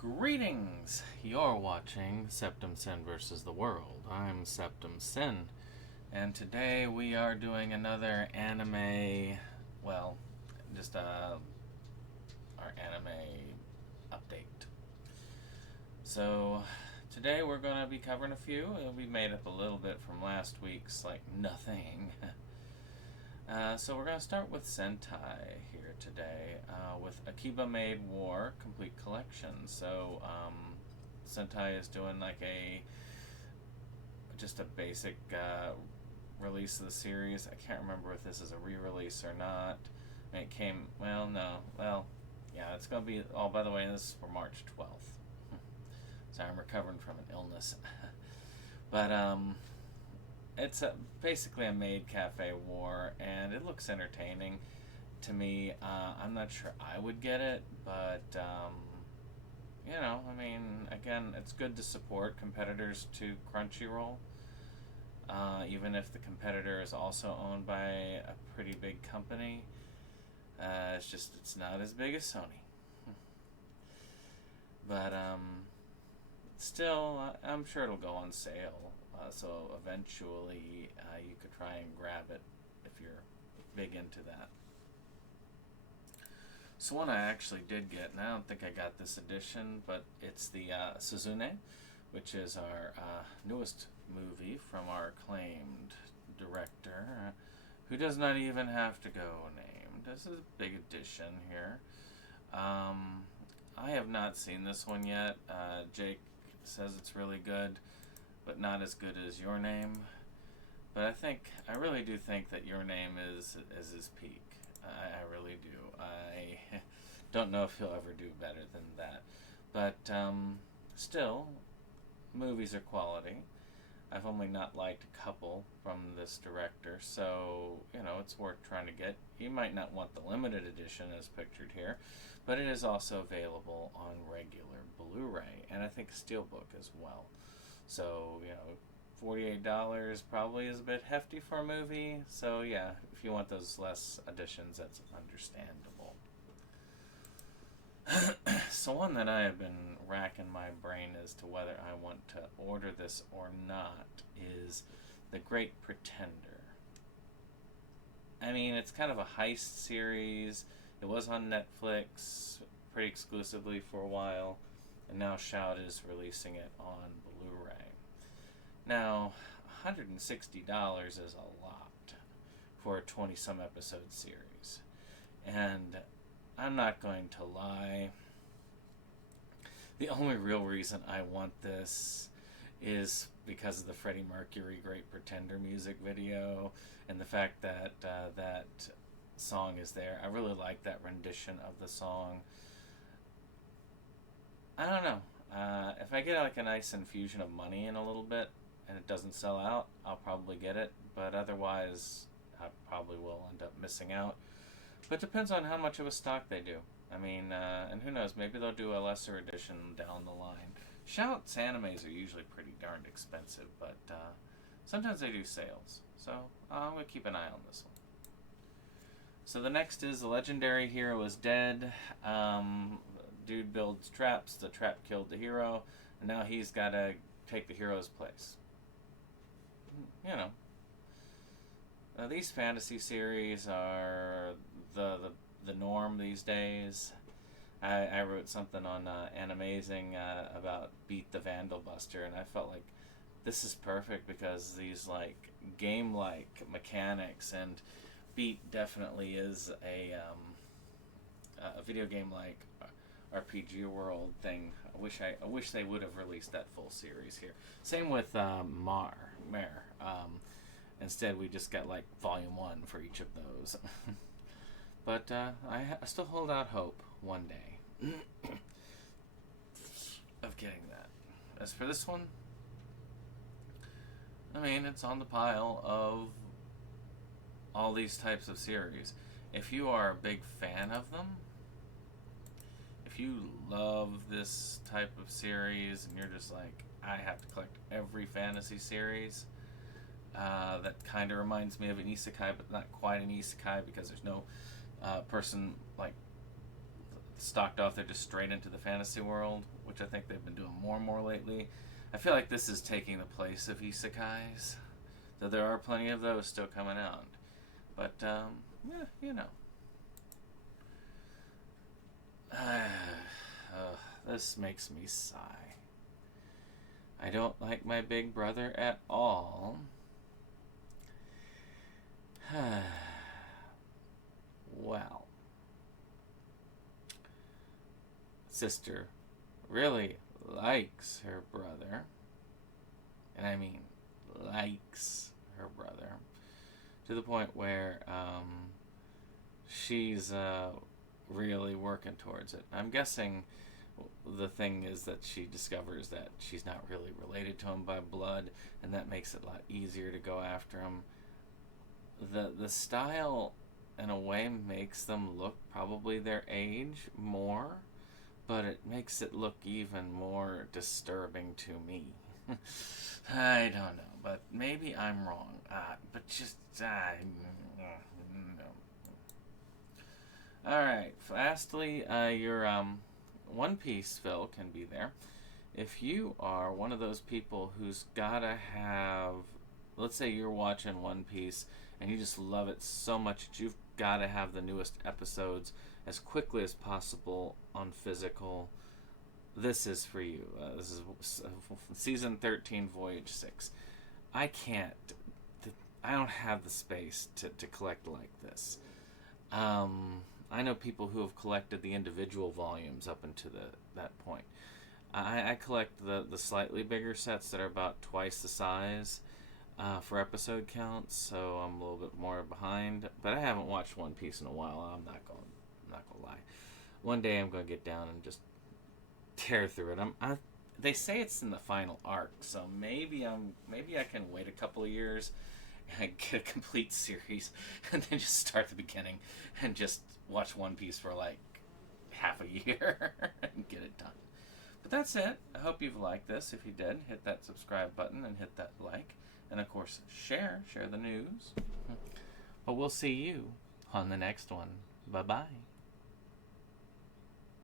Greetings! You're watching Septum Sin versus the World. I'm Septum Sin, and today we are doing another anime, well, just our anime update. So, today we're going to be covering a few. We made up a little bit from last week's, like, nothing. So we're going to start with Sentai here today with Akiba Maid War Complete Collection. So Sentai is doing like just a basic release of the series. I can't remember if this is a re-release or not. It came, yeah, it's going to be, oh, by the way, this is for March 12th. So I'm recovering from an illness. But it's basically a maid cafe war, and it looks entertaining to me. I'm not sure I would get it, but I mean, again, it's good to support competitors to Crunchyroll, even if the competitor is also owned by a pretty big company. It's not as big as Sony. But still, I'm sure it'll go on sale. So eventually you could try and grab it if you're big into that. So one I actually did get, and I don't think I got this edition, but it's the Suzune, which is our newest movie from our acclaimed director, who does not even have to go named. This is a big edition here. I have not seen this one yet. Jake says it's really good, but not as good as Your Name. But I really do think that Your Name is his peak. I really do. I don't know if he'll ever do better than that. But still, movies are quality. I've only not liked a couple from this director, so, it's worth trying to get. You might not want the limited edition as pictured here, but it is also available on regular Blu-ray, and I think Steelbook as well. So, $48 probably is a bit hefty for a movie. So, yeah, if you want those less editions, that's understandable. So, one that I have been racking my brain as to whether I want to order this or not is The Great Pretender. I mean, it's kind of a heist series. It was on Netflix pretty exclusively for a while, and now Shout is releasing it on Blu-ray. Now, $160 is a lot for a 20-some episode series. And I'm not going to lie. The only real reason I want this is because of the Freddie Mercury Great Pretender music video and the fact that that song is there. I really like that rendition of the song. I don't know. If I get like a nice infusion of money in a little bit and it doesn't sell out, I'll probably get it. But otherwise, I probably will end up missing out. But it depends on how much of a stock they do. I mean, and who knows, maybe they'll do a lesser edition down the line. Shout's animes are usually pretty darned expensive, but sometimes they do sales. So I'm going to keep an eye on this one. So the next is The Legendary Hero is Dead. Dude builds traps, the trap killed the hero, and now he's got to take the hero's place. These fantasy series are the norm these days. I wrote something on Animazing about Beat the Vandal Buster, and I felt like this is perfect because these like game-like mechanics, and Beat definitely is a video game-like RPG world thing. I wish they would have released that full series here. Same with Mare. Instead, we just got like Volume 1 for each of those. But I still hold out hope one day of getting that. As for this one, I mean, it's on the pile of all these types of series. If you are a big fan of them, if you love this type of series and you're just like, I have to collect every fantasy series, that kind of reminds me of an isekai, but not quite an isekai because there's no person like stalked off there just straight into the fantasy world, which I think they've been doing more and more lately. I feel like this is taking the place of isekais, though there are plenty of those still coming out. But, yeah, you know. This makes me sigh. I don't like my big brother at all. Well, sister really likes her brother, and I mean likes her brother, to the point where she's really working towards it. I'm guessing the thing is that she discovers that she's not really related to him by blood, and that makes it a lot easier to go after him. The style, in a way, makes them look probably their age more, but it makes it look even more disturbing to me. I don't know, but maybe I'm wrong. But just no. All right, lastly, your One Piece fill can be there. If you are one of those people who's gotta have, let's say you're watching One Piece and you just love it so much that you've gotta have the newest episodes as quickly as possible on physical, this is for you. This is season 13, voyage 6. I can't. I don't have the space to collect like this. I know people who have collected the individual volumes up into that point. I collect the slightly bigger sets that are about twice the size for episode counts, so I'm a little bit more behind. But I haven't watched One Piece in a while. I'm not gonna lie. One day I'm gonna get down and just tear through it. They say it's in the final arc, so maybe I can wait a couple of years and get a complete series, and then just start the beginning and just watch One Piece for like half a year and get it done. But that's it. I hope you've liked this. If you did, hit that subscribe button and hit that like, and of course share the news. But we'll see you on the next one. Bye bye.